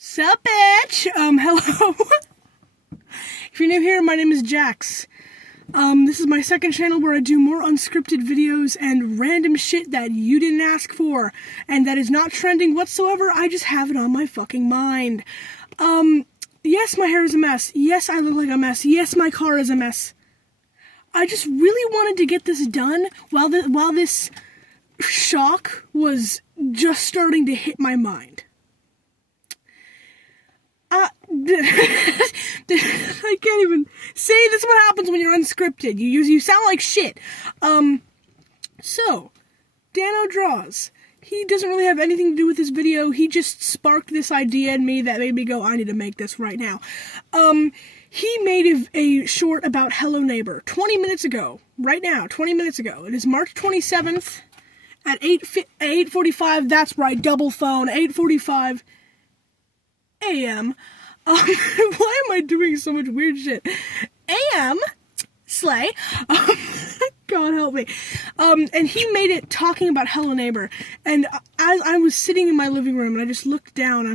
Sup, bitch? Hello. If you're new here, my name is Jax. This is my second channel where I do more unscripted videos and random shit that you didn't ask for, and that is not trending whatsoever. I just have it on my fucking mind. Yes, my hair is a mess. Yes, I look like a mess. Yes, my car is a mess. I just really wanted to get this done while this shock was just starting to hit my mind. I can't even say this is what happens when you're unscripted. You sound like shit. So, Dano Draws. He doesn't really have anything to do with this video. He just sparked this idea in me that made me go, I need to make this right now. He made a short about Hello Neighbor 20 minutes ago. Right now, 20 minutes ago. It is March 27th at 8:45. That's right, double phone, 8:45 a.m. Why am I doing so much weird shit? A.m. Slay. God help me. And he made it talking about Hello Neighbor. And as I was sitting in my living room and I just looked down,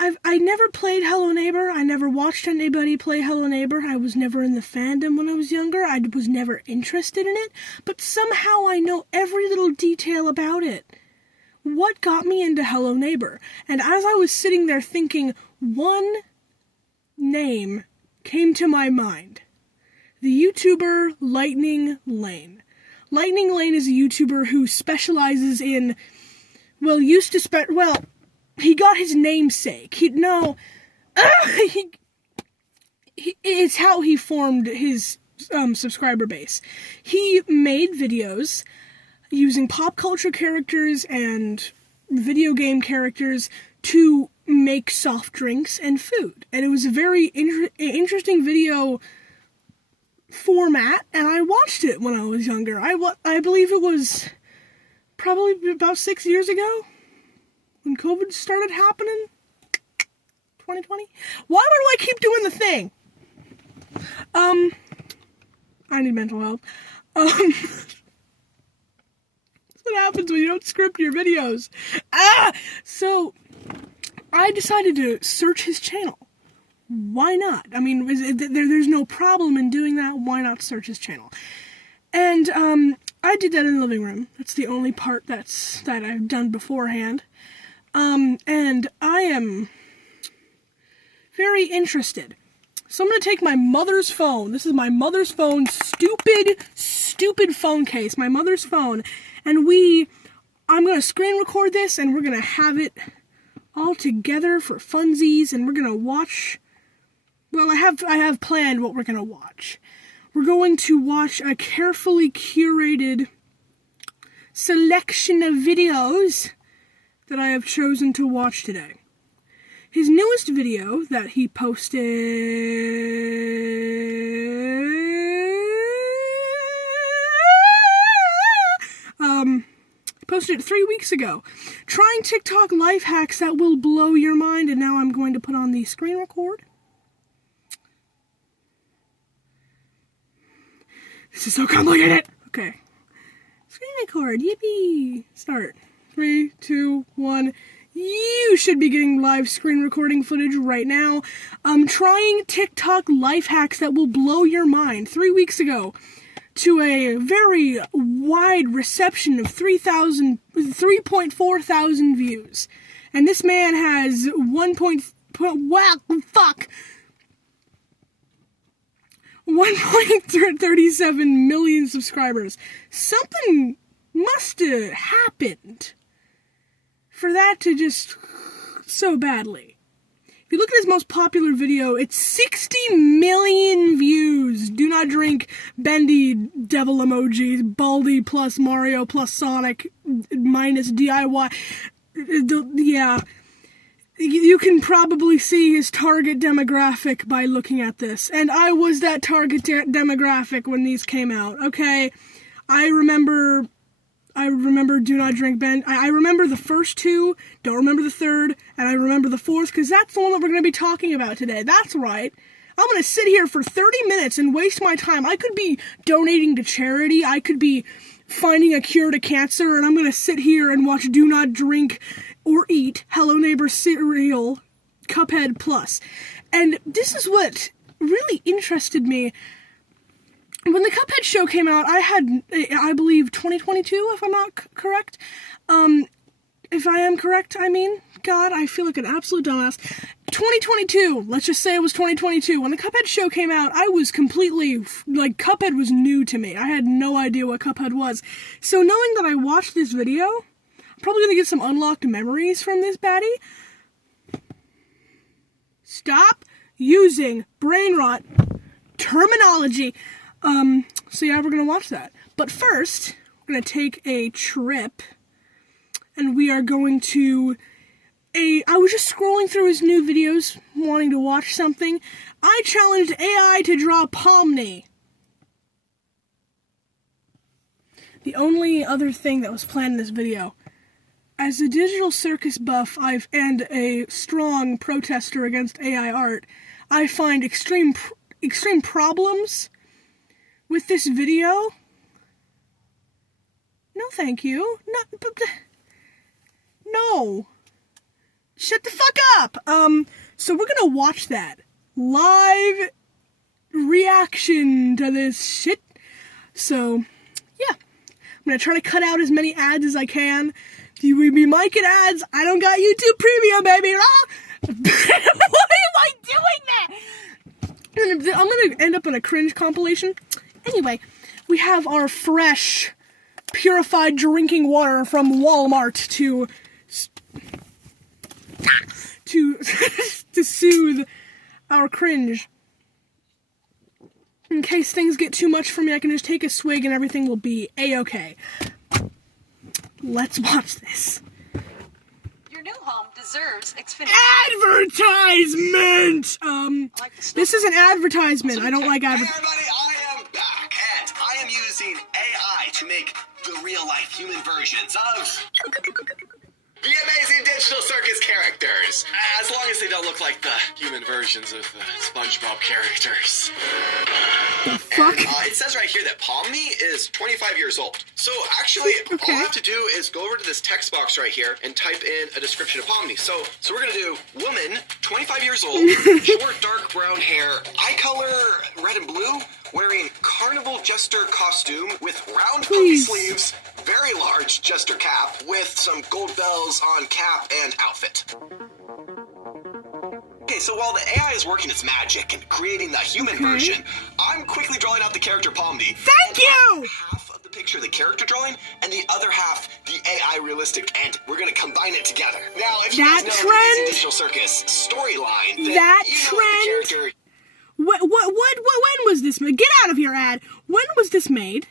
I never played Hello Neighbor. I never watched anybody play Hello Neighbor. I was never in the fandom when I was younger. I was never interested in it. But somehow I know every little detail about it. What got me into Hello Neighbor? And as I was sitting there thinking, one name came to my mind. The YouTuber Lightning Lane. Lightning Lane is a YouTuber who specializes in, he got his namesake. It's how he formed his subscriber base. He made videos using pop culture characters and video game characters to make soft drinks and food. And it was a very interesting video format, and I watched it when I was younger. I believe it was probably about 6 years ago when COVID started happening. 2020? Why do I keep doing the thing? I need mental help. What happens when you don't script your videos? So I decided to search his channel. Why not? I mean, there's no problem in doing that. Why not search his channel? And I did that in the living room. That's the only part that I've done beforehand. And I am very interested. So I'm going to take my mother's phone. This is my mother's phone. Stupid phone case. My mother's phone. And I'm going to screen record this, and we're going to have it all together for funsies, and we're going to watch, I have planned what we're going to watch. We're going to watch a carefully curated selection of videos that I have chosen to watch today. His newest video that he posted it 3 weeks ago. Trying TikTok life hacks that will blow your mind, and now I'm going to put on the screen record. This is so complicated. Okay. Screen record. Yippee. Start. 3, 2, 1. You should be getting live screen recording footage right now. Trying TikTok life hacks that will blow your mind. 3 weeks ago, to a very wide reception of 3.4 thousand views. And this man has 1.37 million subscribers. Something must have happened for that to just so badly. If you look at his most popular video, it's 60 million views. Do not drink, bendy, devil emojis, Baldi plus Mario plus Sonic minus DIY. Yeah. You can probably see his target demographic by looking at this. And I was that target demographic when these came out, okay? I remember Do Not Drink Ben. I remember the first two, don't remember the third, and I remember the fourth, because that's the one that we're going to be talking about today. That's right. I'm going to sit here for 30 minutes and waste my time. I could be donating to charity. I could be finding a cure to cancer, and I'm gonna sit here and watch Do Not Drink or Eat Hello Neighbor cereal Cuphead Plus. And this is what really interested me. When the Cuphead show came out, I had, I believe, 2022, if I'm not correct. If I am correct, I mean, God, I feel like an absolute dumbass. 2022, let's just say it was 2022. When the Cuphead show came out, I was completely, like, Cuphead was new to me. I had no idea what Cuphead was. So knowing that I watched this video, I'm probably gonna get some unlocked memories from this baddie. Stop using brain rot terminology. So yeah, we're gonna watch that. But first, we're gonna take a trip, and we are going to I was just scrolling through his new videos, wanting to watch something. I challenged AI to draw Pomni. The only other thing that was planned in this video, as a digital circus buff, and a strong protester against AI art, I find extreme problems with this video. No, thank you. No. Shut the fuck up! So we're gonna watch that. Live reaction to this shit. So, yeah. I'm gonna try to cut out as many ads as I can. We might get ads. I don't got YouTube Premium, baby. Why am I doing that? I'm gonna end up in a cringe compilation. Anyway, we have our fresh, purified drinking water from Walmart to soothe our cringe. In case things get too much for me, I can just take a swig and everything will be a-okay. Let's watch this. Your new home deserves Xfinity. Advertisement! This is an advertisement. I don't like advertisement. Hey everybody, I am back, and I am using AI to make the real-life human versions of the amazing digital circus characters. As long as they don't look like the human versions of the SpongeBob characters. The fuck? And, it says right here that Pomni is 25 years old. So actually, all I have to do is go over to this text box right here and type in a description of Pomni. So we're gonna do woman, 25 years old, short dark brown hair, eye color red and blue, wearing carnival jester costume with round puffy sleeves, very large jester cap with some gold bells on cap and outfit. Okay, so while the AI is working its magic and creating the human version, I'm quickly drawing out the character Pomni. Thank you! Half of the picture the character drawing, and the other half the AI realistic, and we're gonna combine it together. Now, if you guys know the Amazing Digital Circus storyline, then that you know trend. the character. When was this made? Get out of here, ad. When was this made?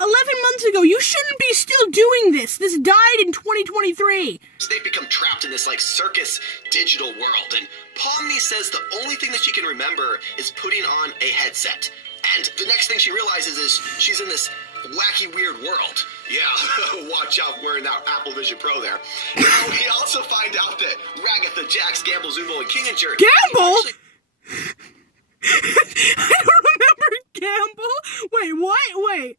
11 months ago. You shouldn't be still doing this. This died in 2023. They've become trapped in this, like, circus digital world, and Pomni says the only thing that she can remember is putting on a headset. And the next thing she realizes is she's in this wacky, weird world. Yeah, watch out wearing that Apple Vision Pro there. Now, we also find out that Ragatha, Jax, Gamble, Zooble, and Kinginger... Gamble? I don't remember Gamble. Wait, what?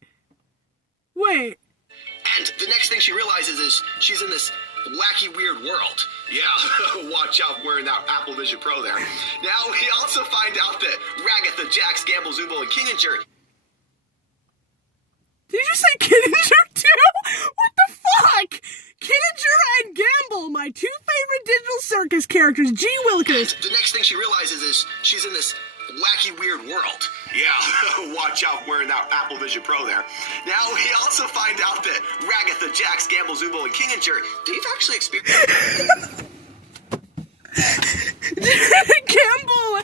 Wait. And the next thing she realizes is she's in this wacky, weird world. Yeah, watch out wearing that Apple Vision Pro there. Now, we also find out that Ragatha, Jax, Gamble, Zooble, and Kinginger... Did you say Kinginger too? What the fuck? Kinginger and Gamble, my two favorite digital circus characters. Gee Willikers. The next thing she realizes is she's in this wacky, weird world. Yeah, watch out wearing that Apple Vision Pro there. Now, we also find out that Ragatha, Jax, Gamble, Zooble, and Kinginger, they've actually experienced... Gamble,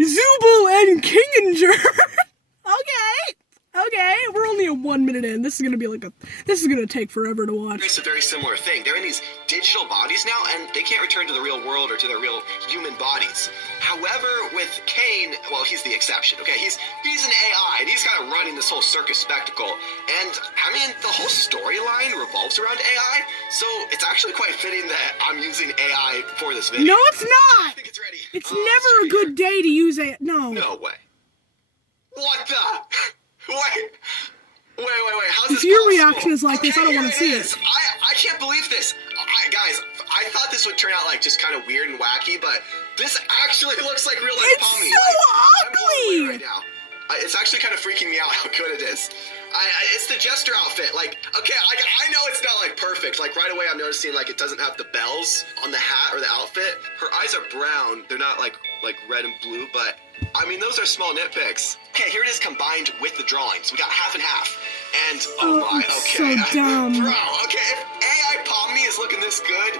Zooble, and Kinginger. Okay, we're only a 1 minute in. This is gonna take forever to watch. It's a very similar thing. They're in these digital bodies now, and they can't return to the real world or to their real human bodies. However, with Kane, well, he's the exception, okay? He's an AI, and he's kind of running this whole circus spectacle. And, I mean, the whole storyline revolves around AI, so it's actually quite fitting that I'm using AI for this video. No, it's not! I think it's ready. It's never a good day to use AI. No. No way. What the? Wait. Wait. How's If this your possible? reaction is like this, I don't here wanna see it. is. I can't believe this. Guys, I thought this would turn out like just kind of weird and wacky, but this actually looks like real life It's Pomni. so I'm blown ugly! away right now. It's actually kind of freaking me out how good it is. It's the jester outfit. Like, okay, I know it's not like perfect. Like right away, I'm noticing like it doesn't have the bells on the hat or the outfit. Her eyes are brown. They're not like red and blue, but I mean those are small nitpicks. Okay, here it is combined with the drawings. We got half and half. And oh my, it's okay, so dumb. bro. Okay, if AI Pomni is looking this good,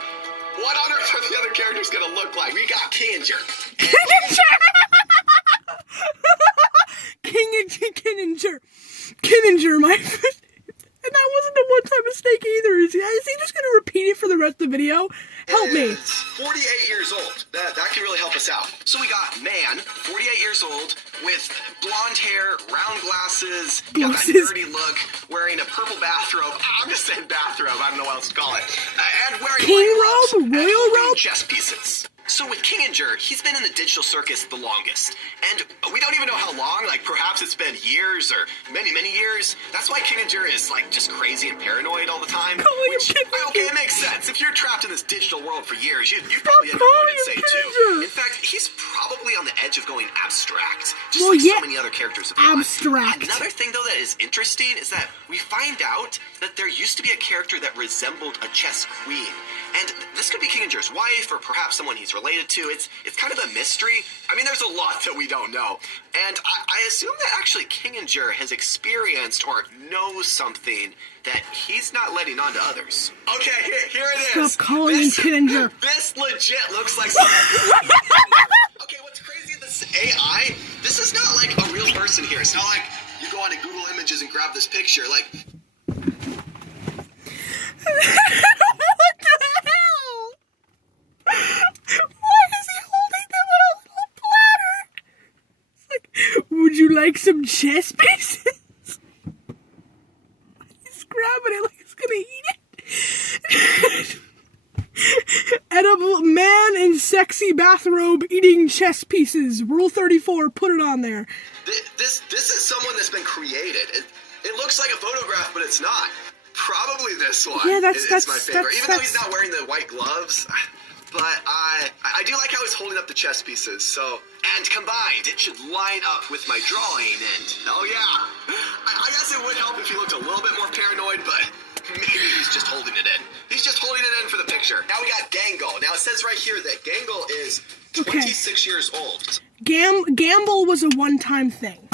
what on earth are the other characters gonna look like? We got Kinninger. Kinninger, my friend. And that wasn't a one-time mistake either. Is he just going to repeat it for the rest of the video? Help me. Is 48 years old. That can really help us out. So we got man, 48 years old, with blonde hair, round glasses, got that nerdy look, wearing a purple bathrobe. I'm just saying bathrobe. I don't know what else to call it. And wearing King white gloves robe? and Royal holding robe? chess pieces. So with Kinninger, he's been in the digital circus the longest. And we don't even know how long, like perhaps it's been years or many, many years. That's why Kinninger is like just crazy and paranoid all the time. Which, okay, it makes sense. If you're trapped in this digital world for years, you'd probably end up going insane too. In fact, he's probably on the edge of going abstract. Just like so many other characters have gone. Abstract. Another thing though that is interesting is that we find out that there used to be a character that resembled a chess queen. And this could be Kinninger's wife or perhaps someone he's related to. It's kind of a mystery. I mean, there's a lot that we don't know. And I assume that actually Kinninger has experienced or knows something that he's not letting on to others. Okay, here it is. Stop calling him Kinninger. This legit looks like something. Okay, what's crazy is this AI, this is not like a real person here. It's not like you go onto Google Images and grab this picture. Like, What the hell? Why is he holding them on a little platter? It's like, would you like some chess pieces? He's grabbing it like he's gonna eat it. Edible man in sexy bathrobe eating chess pieces. Rule 34, put it on there. this is someone that's been created. It looks like a photograph, but it's not. Probably this one. Yeah, that's my favorite. Even though he's not wearing the white gloves, but I do like how he's holding up the chess pieces. So, and combined, it should line up with my drawing. And oh yeah, I guess it would help if he looked a little bit more paranoid, but maybe he's just holding it in. He's just holding it in for the picture. Now we got Gangle. Now it says right here that Gangle is 26 years old. Gamble was a one-time thing.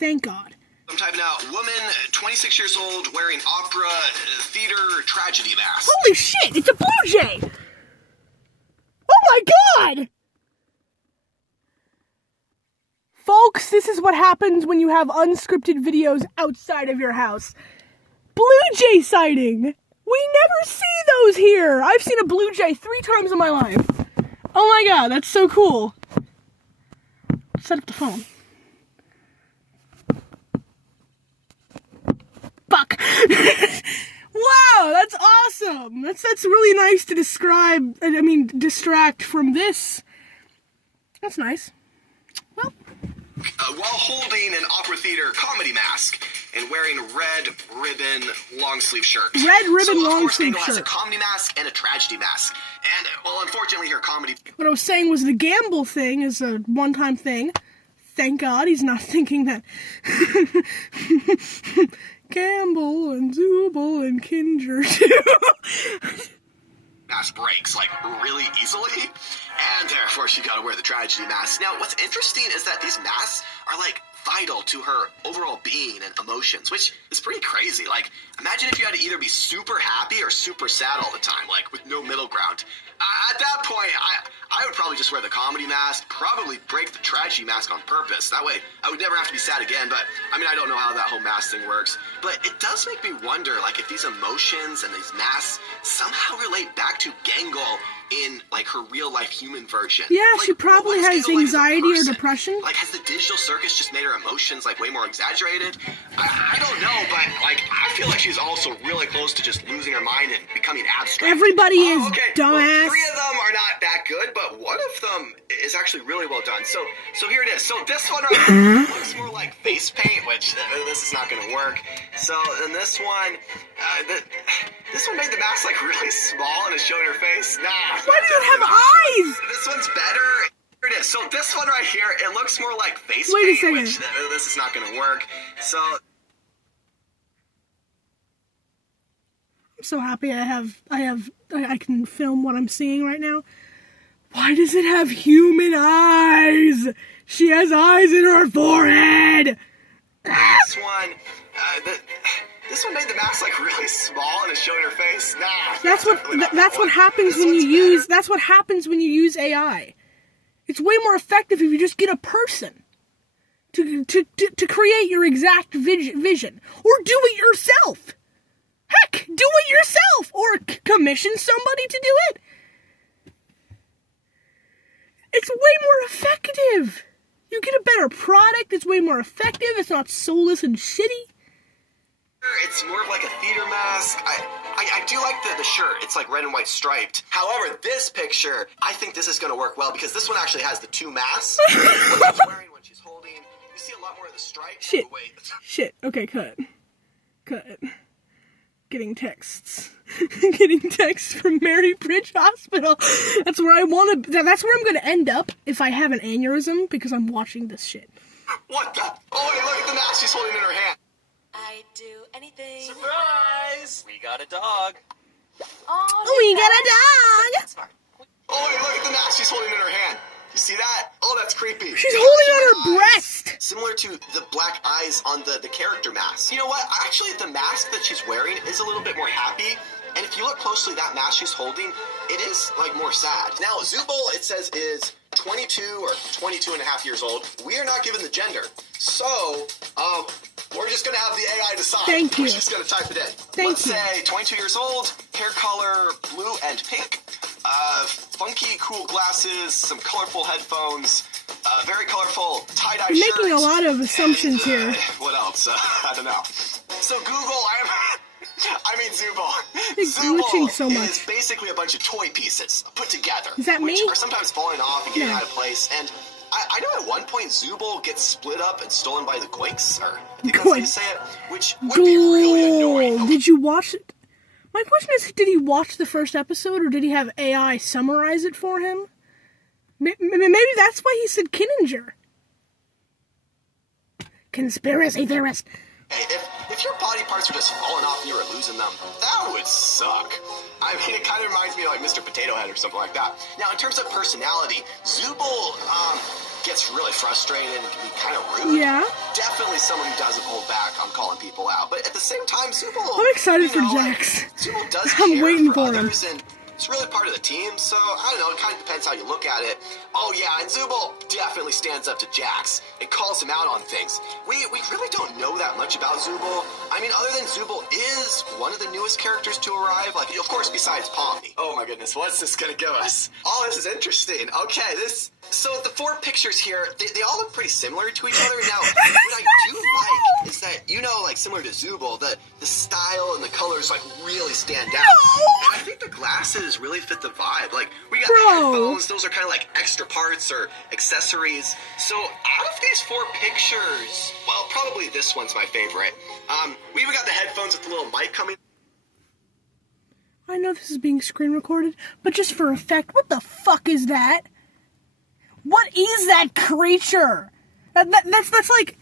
Thank God. I'm typing out woman, 26 years old, wearing opera, theater, tragedy mask. Holy shit, it's a blue jay! Oh my god! Folks, this is what happens when you have unscripted videos outside of your house. Blue jay sighting! We never see those here! I've seen a blue jay 3 times in my life. Oh my god, that's so cool. Set up the phone. Fuck. Wow, that's awesome. That's really nice to describe. I mean, distract from this. That's nice. Well, while holding an opera theater comedy mask and wearing a red ribbon long sleeve shirt. Red ribbon so, long of course, sleeve Gangle shirt. has a comedy mask and a tragedy mask. And well, unfortunately, her comedy. What I was saying was the gamble thing is a one-time thing. Thank God he's not thinking that. Gamble and Zooble and Kinninger too. Mask breaks like really easily, and therefore she gotta wear the tragedy mask. Now, what's interesting is that these masks are like vital to her overall being and emotions, which is pretty crazy. Like, imagine if you had to either be super happy or super sad all the time, like with no middle ground. At that point, I would probably just wear the comedy mask, probably break the tragedy mask on purpose. That way, I would never have to be sad again. But I mean, I don't know how that whole mask thing works. But it does make me wonder, like, if these emotions and these masks somehow relate back to Gangle in like her real life human version. Yeah, like, she probably has anxiety or depression. Like, has the digital circus just made her emotions like way more exaggerated? I don't know, but like I feel like she's also really close to just losing her mind and becoming abstract. Everybody is dumbass. Three of them are not that good, but one of them is actually really well done. So here it is. So this one right here looks more like face paint, which this is not going to work. So then this one, this one made the mask like really small and it's showing her face. Nah. Why does it have eyes? This one's better. Here it is. So this one right here, it looks more like face Wait a paint, second. which this is not going to work. So I'm so happy I can film what I'm seeing right now. Why does it have human eyes? She has eyes in her forehead. this one, this one made the mask like really small and it's showing her face. Nah. That's what happens when you use AI. It's way more effective if you just get a person to create your exact vision, or do it yourself. Heck, do it yourself, or commission somebody to do it. It's way more effective. You get a better product. It's way more effective. It's not soulless and shitty. It's more of like a theater mask. I do like the shirt. It's like red and white striped. However, this picture, I think this is going to work well because this one actually has the two masks. What she's wearing when she's holding. You see a lot more of the stripes. Shit. Oh, wait. Shit. Okay, cut. Getting texts. Getting texts from Mary Bridge Hospital. That's where that's where I'm gonna end up if I have an aneurysm because I'm watching this shit. What the? Oh, wait, look at the mask she's holding in her hand. I do anything. Surprise! We got a dog. Oh, We got a dog! Smart. Oh, wait, look at the mask she's holding in her hand. You see that? Oh, that's creepy. She's holding on her breast! Similar to the black eyes on the character mask. You know what? Actually, the mask that she's wearing is a little bit more happy. And if you look closely, that mask she's holding, it is, like, more sad. Now, Zooble, it says, is 22 or 22 and a half years old. We are not given the gender. So, we're just going to have the AI decide. Thank you. We're just going to type it in. Let's say 22 years old, hair color blue and pink, funky, cool glasses, some colorful headphones, very colorful tie-dye shirt. You're making a lot of assumptions and, here. What else? I don't know. So Google, I mean Zooble. You're glitching so is much. basically a bunch of toy pieces put together. Is that which me? are sometimes falling off and getting Yeah. out of place. And I know at one point Zooble gets split up and stolen by the Goinks, or I think that's how you Goinks. say it, which would be really annoying. Did you watch it? My question is, did he watch the first episode, or did he have AI summarize it for him? Maybe that's why he said Kinninger. Conspiracy theorist. Hey, if your body parts are just falling off and you were losing them, that would suck. I mean, it kind of reminds me of like Mr. Potato Head or something like that. Now, in terms of personality, Zooble gets really frustrated and can be kind of rude. Yeah. Definitely someone who doesn't hold back on calling people out. But at the same time, Zooble... I'm excited for like, Jax. Zooble does I'm care waiting for for him. others, and it's really part of the team, so I don't know, it kind of depends how you look at it. Oh yeah, and Zooble definitely stands up to Jax and calls him out on things. We really don't know that much about Zooble. I mean, other than Zooble is one of the newest characters to arrive, like, of course, besides Pomni. Oh my goodness, what's this gonna give us? Oh, this is interesting. Okay, so the four pictures here, they all look pretty similar to each other. Now, what I do like is that, like similar to Zooble, the style and the colors like really stand out. And I think the glasses really fit the vibe. Like, we got the headphones, those are kind of like extra parts or accessories. So out of these four pictures, well, probably this one's my favorite. We even got the headphones with the little mic coming. I know this is being screen recorded, but just for effect, what the fuck is that? What is that creature? That's like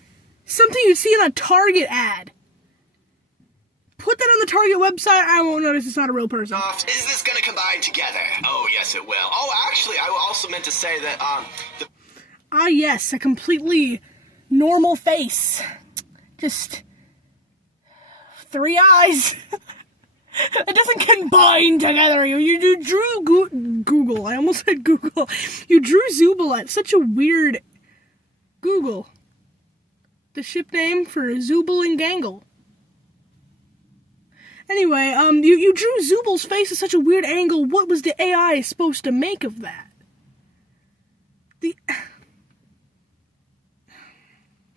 something you'd see in a Target ad. Put that on the Target website, I won't notice it's not a real person. Is this gonna combine together? Oh, yes, it will. Oh, actually, I also meant to say that, Ah, yes, a completely normal face. Just 3 eyes. It doesn't combine together. You drew Google. I almost said Google. You drew Zooble at such a weird Google. The ship name for Zooble and Gangle. Anyway, you drew Zooble's face at such a weird angle. What was the AI supposed to make of that?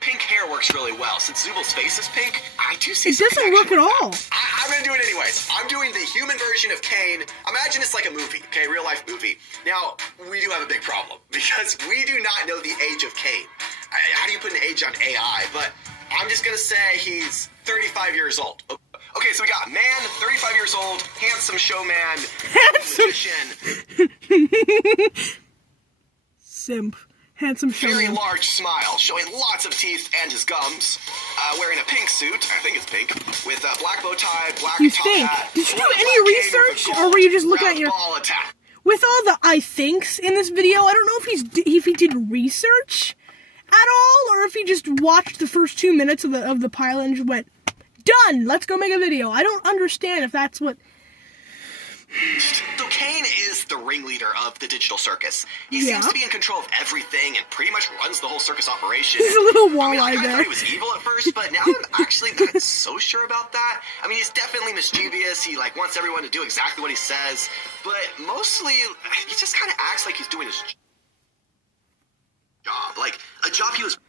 pink hair works really well. Since Zubal's face is pink, I do see It some doesn't work connection at with all. that. I'm gonna do it anyways. I'm doing the human version of Kane. Imagine it's like a movie, okay, real life movie. Now, we do have a big problem because we do not know the age of Kane. How do you put an age on AI? But I'm just gonna say he's 35 years old. Okay, so we got man, 35 years old, handsome showman, magician, Simp. Handsome very showman. large smile, showing lots of teeth and his gums, wearing a pink suit, I think it's pink, with a black bow tie, black You top think? hat. Did you do black any cane with a research, or gold were you just looking at round your... ball attack? With all the I thinks in this video, I don't know if he did research at all, or if he just watched the first 2 minutes of the pilot and just went, done, let's go make a video. I don't understand if that's what... So Kane is the ringleader of the digital circus. He Yeah. seems to be in control of everything and pretty much runs the whole circus operation. He's a little I mean, I walleye kinda there. thought he was evil at first, but now I'm actually not so sure about that. I mean, he's definitely mischievous. He like wants everyone to do exactly what he says, but mostly he just kind of acts like he's doing his job, like a job he was. Is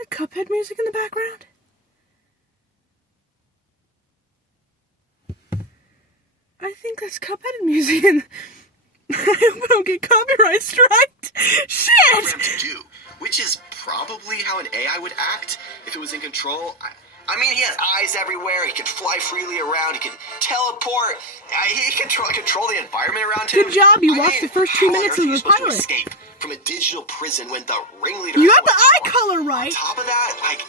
that Cuphead music in the background? I think that's Cuphead music. I hope I don't get copyright striked. Shit! Programmed to do, which is probably how an AI would act if it was in control. I mean, he has eyes everywhere. He can fly freely around. He can teleport. He can control the environment around him. Good job, you I watched mean, the first 2 how on minutes earth of are you the supposed to pilot. escape from a digital prison when the ringleader? You is got the so eye much color power? right. On top of that, like,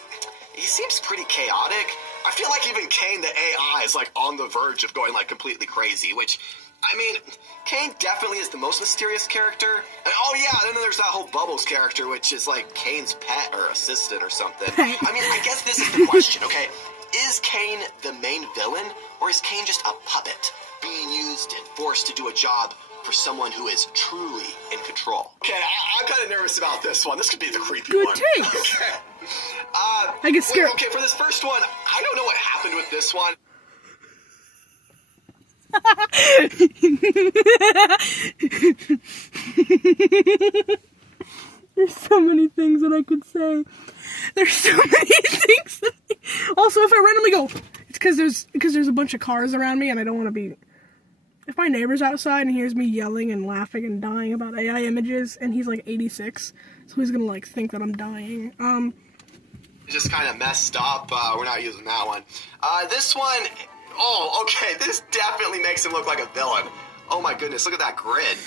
he seems pretty chaotic. I feel like even Kane, the AI, is like on the verge of going like completely crazy, which, I mean, Kane definitely is the most mysterious character. And, oh yeah, and then there's that whole Bubbles character, which is like Kane's pet or assistant or something. Right. I mean, I guess this is the question, okay? Is Kane the main villain, or is Kane just a puppet being used and forced to do a job for someone who is truly in control? Okay, I'm kind of nervous about this one. This could be the creepy Good one. take. Okay. I get scared. Okay, for this first one, I don't know what happened with this one. There's so many things that I could say. There's so many things. Also, if I randomly go, it's because there's a bunch of cars around me, and I don't want to be. If my neighbor's outside and hears me yelling and laughing and dying about AI images, and he's like 86, so he's gonna like think that I'm dying. Just kind of messed up. We're not using that one. This one, oh, okay. This definitely makes him look like a villain. Oh my goodness, look at that grid.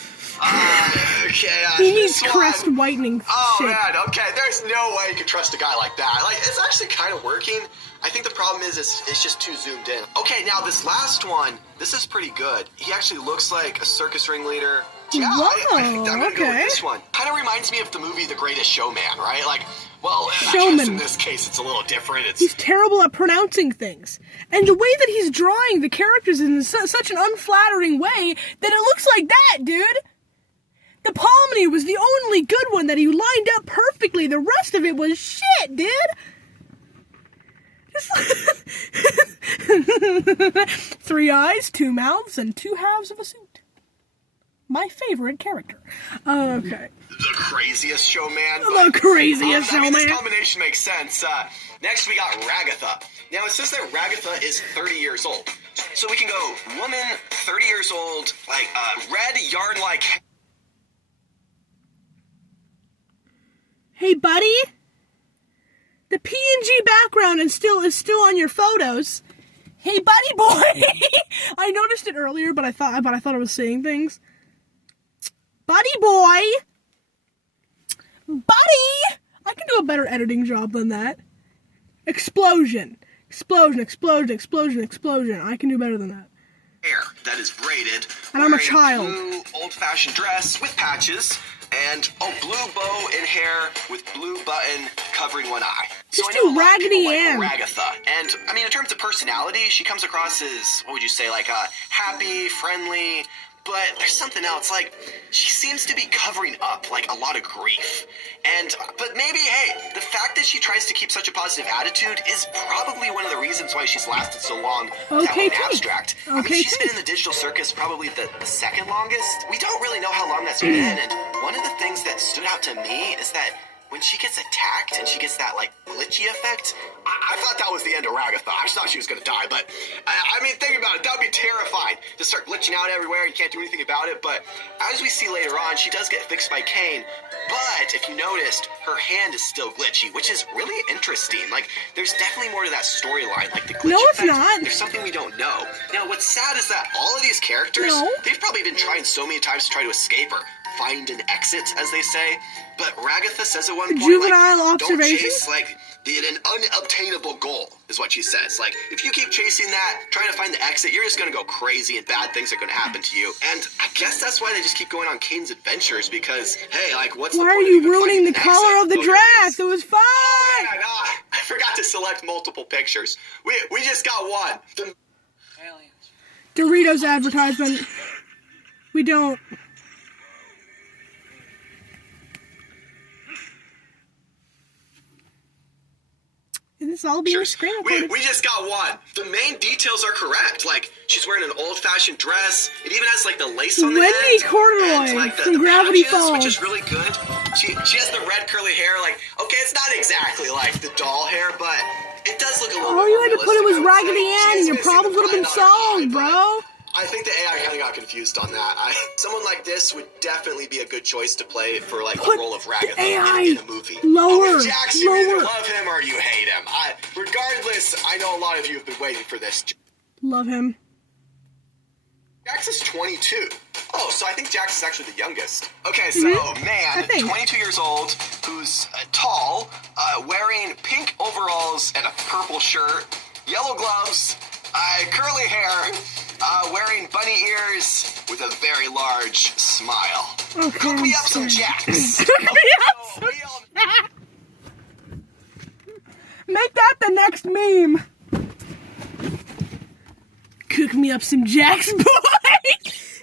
Okay, He needs this one- crest whitening Oh shit. man, okay. There's no way you can trust a guy like that. Like, it's actually kind of working. I think the problem is it's just too zoomed in. Okay, now this last one, this is pretty good. He actually looks like a circus ringleader. Yeah, I think I'm gonna go with okay. this one. Kind of reminds me of the movie The Greatest Showman, right? Like, well, I guess Showman. in this case it's a little different. It's He's terrible at pronouncing things. And the way that he's drawing the characters in such an unflattering way that it looks like that, dude. The Pomni was the only good one that he lined up perfectly. The rest of it was shit, dude. Just 3 eyes, 2 mouths, and 2 halves of a suit. My favorite character. Okay. the craziest showman. The craziest I mean, this showman. combination makes sense. Next, we got Ragatha. Now, it says that Ragatha is 30 years old. So we can go woman, 30 years old, like red yarn-like. Hey, buddy. The PNG background is still on your photos. Hey, buddy boy. I noticed it earlier, but I thought I was saying things. Buddy boy. Buddy. I can do a better editing job than that. Explosion. Explosion, explosion, explosion, explosion. I can do better than that. Hair that is braided. And I'm a wearing child. Blue, old-fashioned dress with patches. And blue bow in hair with blue button covering one eye. Just I know do a lot of Raggedy people Ann. like Ragatha. And, I mean, in terms of personality, she comes across as, what would you say, like, happy, friendly, but there's something else. Like, she seems to be covering up, like, a lot of grief. But maybe, hey, the fact that she tries to keep such a positive attitude is probably one of the reasons why she's lasted so long without Okay, an take. abstract. I mean, Okay, she's been take. in the digital circus probably the second longest. We don't really know how long that's been, and one of the things that stood out to me is that when she gets attacked and she gets that, like, glitchy effect, I thought that was the end of Ragatha. I just thought she was going to die, but, I mean, think about it. That would be terrifying to start glitching out everywhere and you can't do anything about it, but as we see later on, she does get fixed by Cain, but if you noticed, her hand is still glitchy, which is really interesting. Like, there's definitely more to that storyline. Like, the glitch No, it's effect, not. there's something we don't know. Now, what's sad is that all of these characters, No. they've probably been trying so many times to try to escape or find an exit, as they say. But Ragatha says at one point, Juvenile like, don't observation? chase, like, an unobtainable goal, is what she says. Like, if you keep chasing that, trying to find the exit, you're just gonna go crazy and bad things are gonna happen to you. And I guess that's why they just keep going on Cain's adventures, because, hey, like, what's the Why point are of you even ruining finding the an color exit? of the Oh, here it dress? is. It was fun! Oh, man, I forgot to select multiple pictures. We just got one. The Doritos advertisement. We don't. And this all being screen recorded. We just got one. The main details are correct. Like, she's wearing an old-fashioned dress. It even has, like, the lace on the Wendy end. Corduroy And, like, from Gravity patches, Falls. which is really good. She has the red curly hair. Like, okay, it's not exactly like the doll hair, but it does look a little All bit you more had to put it was realistic, I would Raggedy say. Ann She and is your missing problems the would have been front on her solved, eye, bro. I think the AI kind of got confused on that. Someone like this would definitely be a good choice to play for, like, Put the role of Ragatha the AI in a movie. lower, Jax, you either lower. love him or you hate him. Regardless, I know a lot of you have been waiting for this. Love him. Jax is 22. Oh, so I think Jax is actually the youngest. Okay, so I man, think. 22 years old, who's tall, wearing pink overalls and a purple shirt, yellow gloves, curly hair, wearing bunny ears with a very large smile. Okay, Cook me I'm up some sorry. Jax. Cook me up some We all- Make that the next meme. Cook me up some Jax, boy.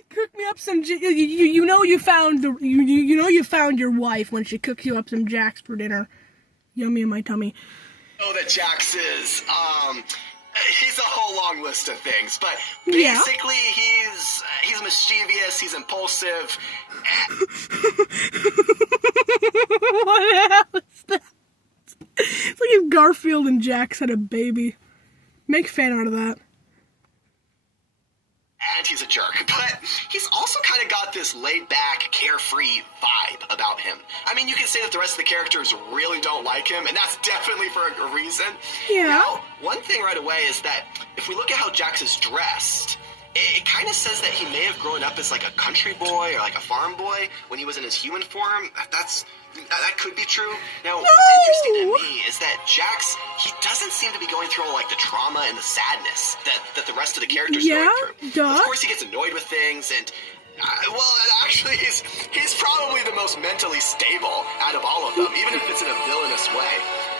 Cook me up some. You know you found the you know you found your wife when she cooked you up some Jax for dinner. Yummy in my tummy. know that Jax is, he's a whole long list of things, but Yeah. basically he's mischievous, he's impulsive. What the hell is that? It's like if Garfield and Jax had a baby. Make fan art of that. And he's a jerk, but he's also kind of got this laid-back, carefree vibe about him. I mean, you can say that the rest of the characters really don't like him, and that's definitely for a reason. Yeah. Now, one thing right away is that if we look at how Jax is dressed, it kind of says that he may have grown up as like a country boy or like a farm boy when he was in his human form. That could be true. Now, what's interesting to me is that Jax, he doesn't seem to be going through all like the trauma and the sadness that the rest of the characters Yeah, going through. duh. Of course, he gets annoyed with things, and well, actually, he's probably the most mentally stable out of all of them, even if it's in a villainous way.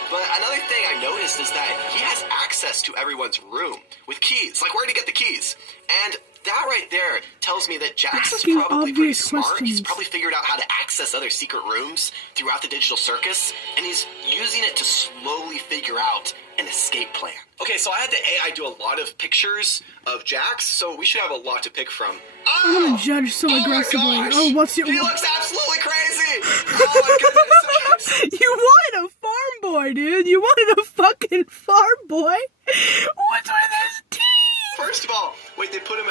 But another thing I noticed is that he has access to everyone's room with keys. Like, where did he get the keys? And that right there tells me that Jax is Asking probably pretty obvious smart. questions. He's probably figured out how to access other secret rooms throughout the digital circus, and he's using it to slowly figure out an escape plan. Okay, so I had the AI do a lot of pictures of Jax, so we should have a lot to pick from. I'm gonna judge so Oh my aggressively. gosh! Oh, what's your? He looks absolutely crazy! Oh my goodness! You wanted a farm boy, dude. You wanted a fucking farm boy. What's with his teeth? First of all, wait, they put a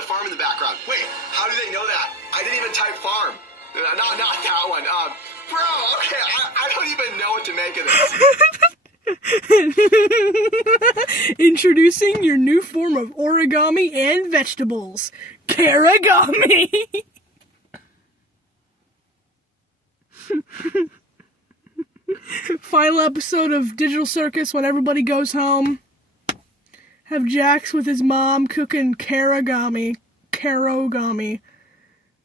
farm in the background. Wait, how do they know that? I didn't even type farm. Not that one. Bro, okay, I don't even know what to make of this. Introducing your new form of origami and vegetables, Karigami. Final episode of Digital Circus when everybody goes home. Have Jax with his mom cooking Karigami,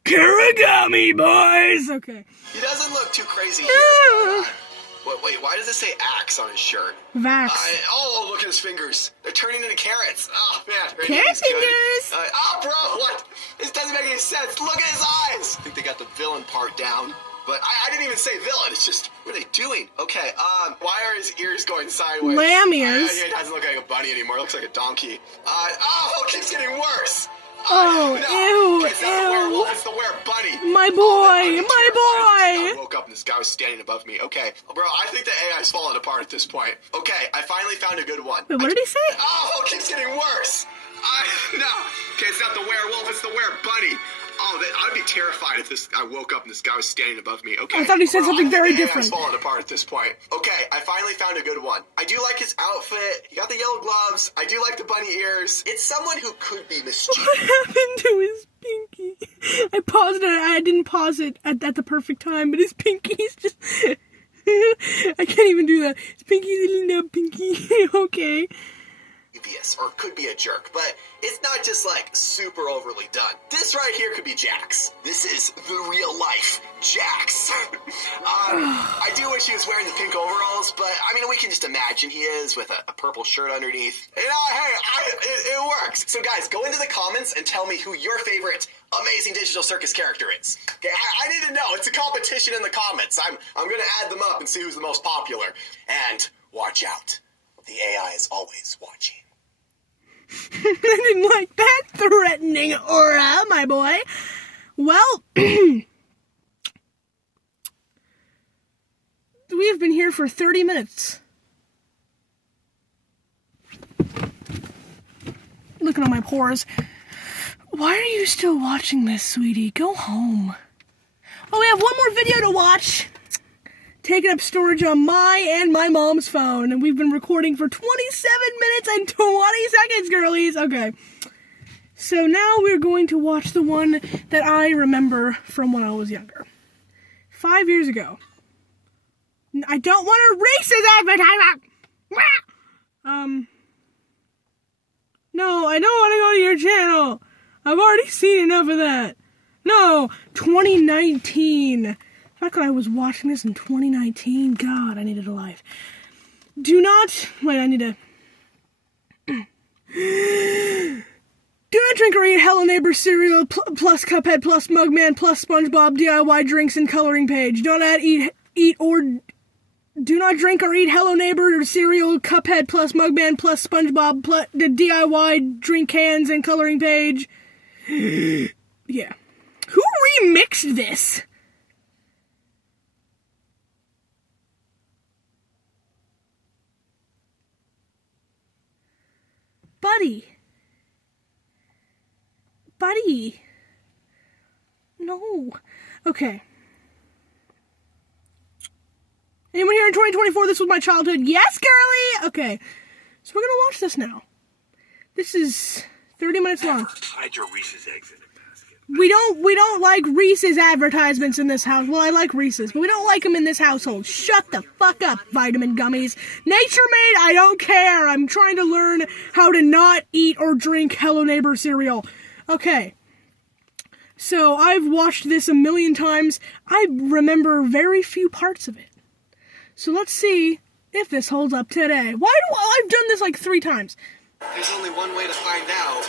boys. Okay. He doesn't look too crazy here. Wait, why does it say axe on his shirt? Vax. Oh, look at his fingers. They're turning into carrots. Oh, man. Carrot He's good. fingers. Bro, what? This doesn't make any sense. Look at his eyes. I think they got the villain part down. But I didn't even say villain. It's just, what are they doing? Okay, why are his ears going sideways? Lamb ears. It doesn't look like a bunny anymore. It looks like a donkey. It keeps getting worse. Oh, no. ew, Okay, it's not a werewolf. it's the were-bunny. My boy, my I boy. woke up and this guy was standing above me. Okay, bro, I think the AI's falling apart at this point. Okay, I finally found a good one. Wait, what did he say? Oh, it keeps getting worse. No. Okay, it's not the werewolf, it's the were-bunny. Oh, I'd be terrified if I woke up and this guy was standing above me. Okay. I thought he said something very I think the different. AI's falling apart at this point. Okay, I finally found a good one. I do like his outfit. He got the yellow gloves. I do like the bunny ears. It's someone who could be mischievous. What happened to his pinky? I paused it. I didn't pause it at the perfect time, but his pinky's just... I can't even do that. His pinky's a little pinky. Okay. Or could be a jerk, but it's not just like super overly done. This right here could be Jax. This is the real life Jax. I do wish he was wearing the pink overalls, but I mean, we can just imagine he is with a purple shirt underneath. You know, hey, it works. So guys, go into the comments and tell me who your favorite Amazing Digital Circus character is. Okay, I need to know. It's a competition in the comments. I'm gonna add them up and see who's the most popular. And watch out. The AI is always watching. I didn't like that threatening aura, my boy. Well, we have been here for 30 minutes. Looking at my pores. Why are you still watching this, sweetie? Go home. Oh, we have one more video to watch. Taking up storage on my and my mom's phone. And we've been recording for 27 minutes and 20 seconds, girlies. Okay. So now we're going to watch the one that I remember from when I was younger. 5 years ago. I don't want a racist advertisement! No, I don't want to go to your channel. I've already seen enough of that. No, 2019. The fact that I was watching this in 2019, God, I needed a life. Do not, wait, I need to. Do not drink or eat Hello Neighbor cereal plus Cuphead plus Mugman plus SpongeBob DIY drinks and coloring page. Do not do not drink or eat Hello Neighbor cereal Cuphead plus Mugman plus SpongeBob plus the DIY drink cans and coloring page. Yeah. Who remixed this? Buddy. No. Okay. Anyone here in 2024? This was my childhood. Yes, girly! Okay. So we're gonna watch this now. This is 30 minutes long. Hide your Reese's eggs in a basket. We don't like Reese's advertisements in this house. Well, I like Reese's, but we don't like them in this household. Shut the fuck up, vitamin gummies. Nature Made, I don't care. I'm trying to learn how to not eat or drink Hello Neighbor cereal. Okay. So I've watched this a million times. I remember very few parts of it. So let's see if this holds up today. I've done this like 3 times. There's only one way to find out.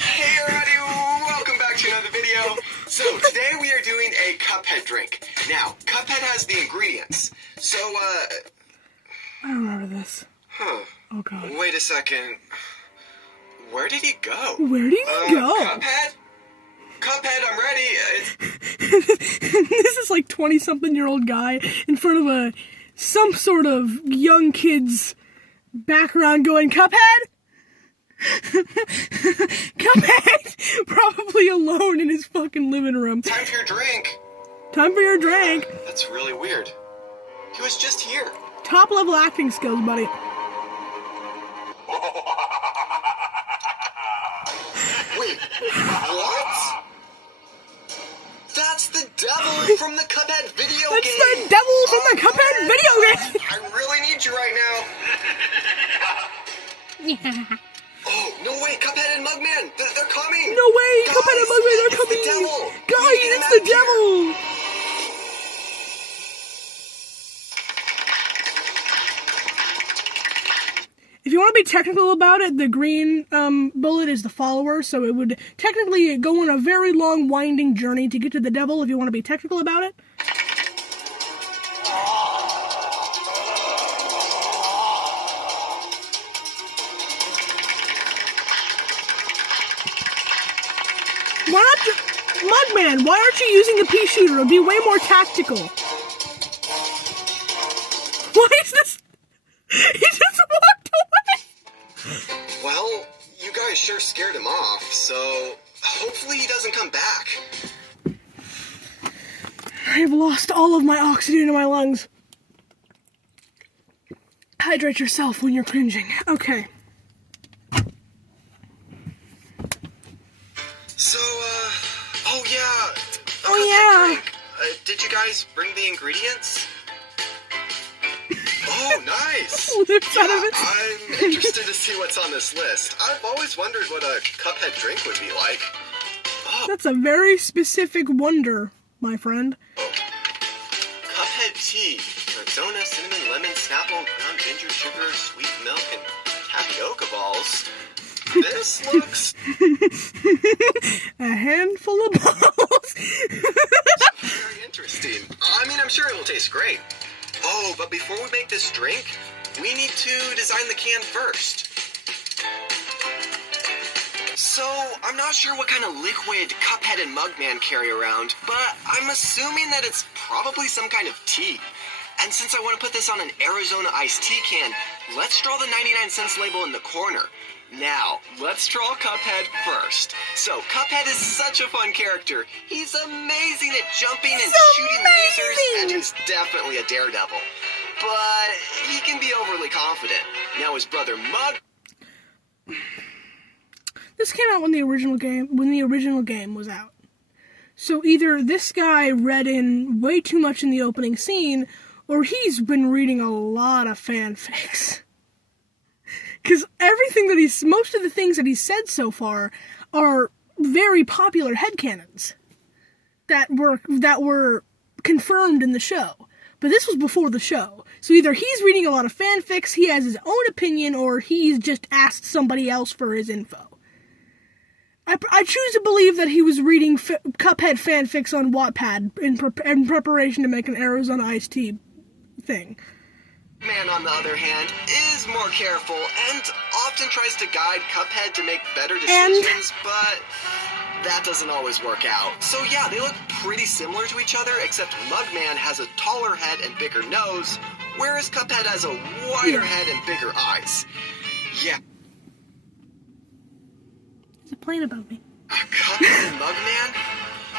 Hey everybody, welcome back to another video. So today we are doing a Cuphead drink. Now, Cuphead has the ingredients. So, I don't remember this. Huh. Oh god. Wait a second. Where did he go? Where did he go? Cuphead? Cuphead, I'm ready. This is like 20-something-year-old guy in front of some sort of young kid's background going, Cuphead? Cuphead! Probably alone in his fucking living room. Time for your drink. Time for your drink. That's really weird. He was just here. Top level acting skills, buddy. Wait, what? That's the devil from the Cuphead video That's game. the devil from the Cuphead video game. I really need you right now. Oh, no way, Cuphead and Mugman, they're coming. No way, Guys, Cuphead and Mugman, they're it's coming. the devil. Guys, Get him it's out the of here. devil. If you want to be technical about it, the green bullet is the follower, so it would technically go on a very long, winding journey to get to the devil if you want to be technical about it. Why not Mugman, why aren't you using the pea shooter? It would be way more tactical. Why is this? He just walked away! Well, you guys sure scared him off, so hopefully he doesn't come back. I have lost all of my oxygen in my lungs. Hydrate yourself when you're cringing. Okay. So, oh yeah. Oh yeah. Did you guys bring the ingredients? Oh, nice. Lips out of it. I'm interested to see what's on this list. I've always wondered what a Cuphead drink would be like. Oh, That's a very specific wonder, my friend. Cuphead tea. Arizona, cinnamon, lemon, snapple, ground ginger, sugar, sweet milk, and tapioca balls. This looks A handful of balls. very interesting. I mean, I'm sure it will taste great. Oh, but before we make this drink, we need to design the can first. So, I'm not sure what kind of liquid Cuphead and Mugman carry around, but I'm assuming that it's probably some kind of tea. And since I want to put this on an Arizona iced tea can, let's draw the 99 cents label in the corner. Now, let's draw Cuphead first. So, Cuphead is such a fun character. He's amazing at jumping and shooting lasers, and he's definitely a daredevil. But he can be overly confident. Now, his brother Mug... This came out when the original game was out. So either this guy read in way too much in the opening scene, or he's been reading a lot of fanfics. Because most of the things that he's said so far are very popular headcanons that were confirmed in the show. But this was before the show. So either he's reading a lot of fanfics, he has his own opinion, or he's just asked somebody else for his info. I choose to believe that he was reading Cuphead fanfics on Wattpad in preparation to make an Arizona iced tea thing. Man, on the other hand, is more careful and often tries to guide Cuphead to make better decisions, but that doesn't always work out. So yeah, they look pretty similar to each other, except Mugman has a taller head and bigger nose, whereas Cuphead has a wider head and bigger eyes. Yeah. There's a plane above me. Cuphead and Mugman?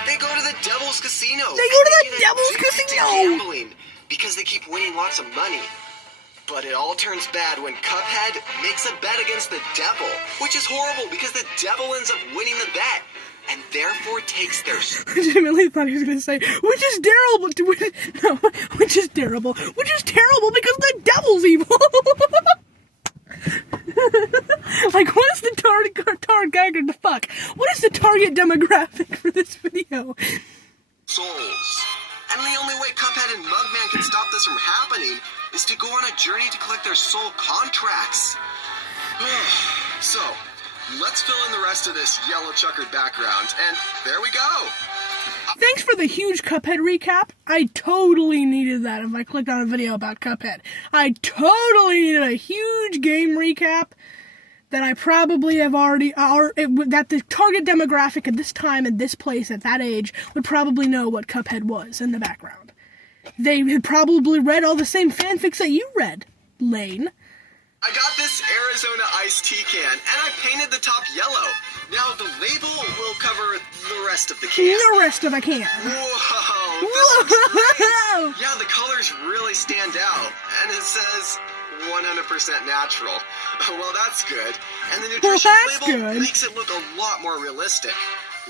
They go to the Devil's Casino. They go to the They get Devil's addicted to Casino! Gambling because they keep winning lots of money. But it all turns bad when Cuphead makes a bet against the devil, which is horrible because the devil ends up winning the bet, and therefore takes their... I legitimately thought he was going to say, which is terrible, which is terrible because the devil's evil. Like, what is the what is the target demographic for this video? souls. And the only way Cuphead and Mugman can stop this from happening is to go on a journey to collect their soul contracts. So, let's fill in the rest of this yellow checkered background, and there we go. Thanks for the huge Cuphead recap. I totally needed that if I clicked on a video about Cuphead. I totally needed a huge game recap that I probably have already... that the target demographic at this time, at this place, at that age, would probably know what Cuphead was in the background. They had probably read all the same fanfics that you read, Lane. I got this Arizona iced tea can, and I painted the top yellow. Now, the label will cover the rest of the can. The rest of I can. Whoa! This looks nice. Yeah, the colors really stand out, and it says 100% natural. Well, that's good. And the nutrition label makes it look a lot more realistic.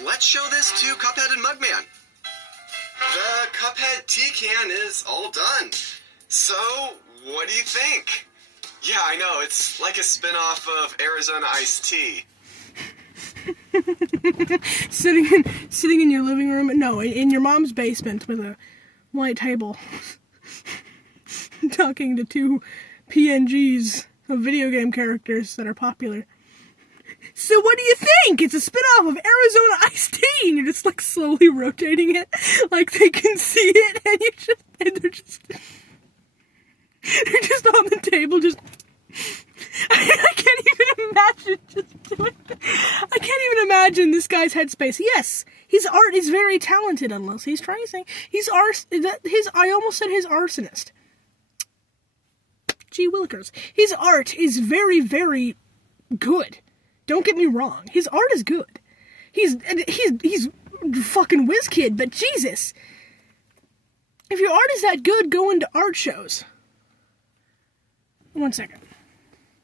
Let's show this to Cuphead and Mugman. The Cuphead tea can is all done. So, what do you think? Yeah, I know, it's like a spin-off of Arizona iced tea. sitting in your living room, no, in your mom's basement with a white table, talking to two PNGs of video game characters that are popular. So what do you think? It's a spin-off of Arizona iced tea, and you're just like slowly rotating it like they can see it, and they're just on the table, just I can't even imagine just I can't even imagine this guy's headspace. Yes, his art is very talented, unless he's trying to say I almost said his arsonist. Gee willikers. His art is very, very good. Don't get me wrong. His art is good. He's fucking whiz kid, but Jesus. If your art is that good, go into art shows. 1 second.